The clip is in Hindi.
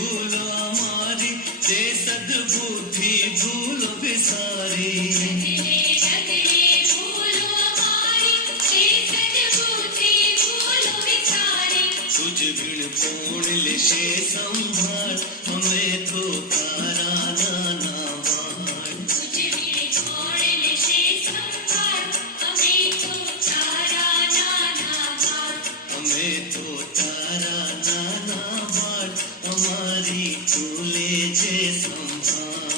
भूलो हमारी ते सद्बुद्धि भूलो विचारी तुझ बिन पूर्ण लिशे संभारी তোমারি চলেছে সংসার।